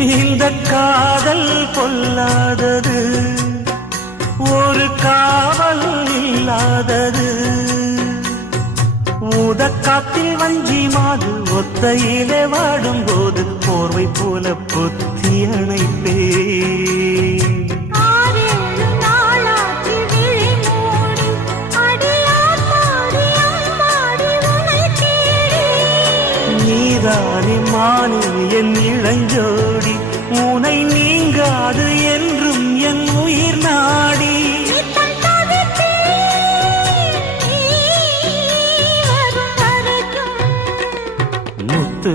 இந்த காதல் பொல்லாதது, ஒரு காவல் இல்லாதது. ஊதக்காத்தில் வஞ்சி மாது ஒத்தையிலே வாடும் போது போர்வை போல பொத்தி அணைப்பே. நீதானே மானே என் இளஞ்சோடி, உனை நீங்காது என்றும் என் உயிர் நாடி. முத்து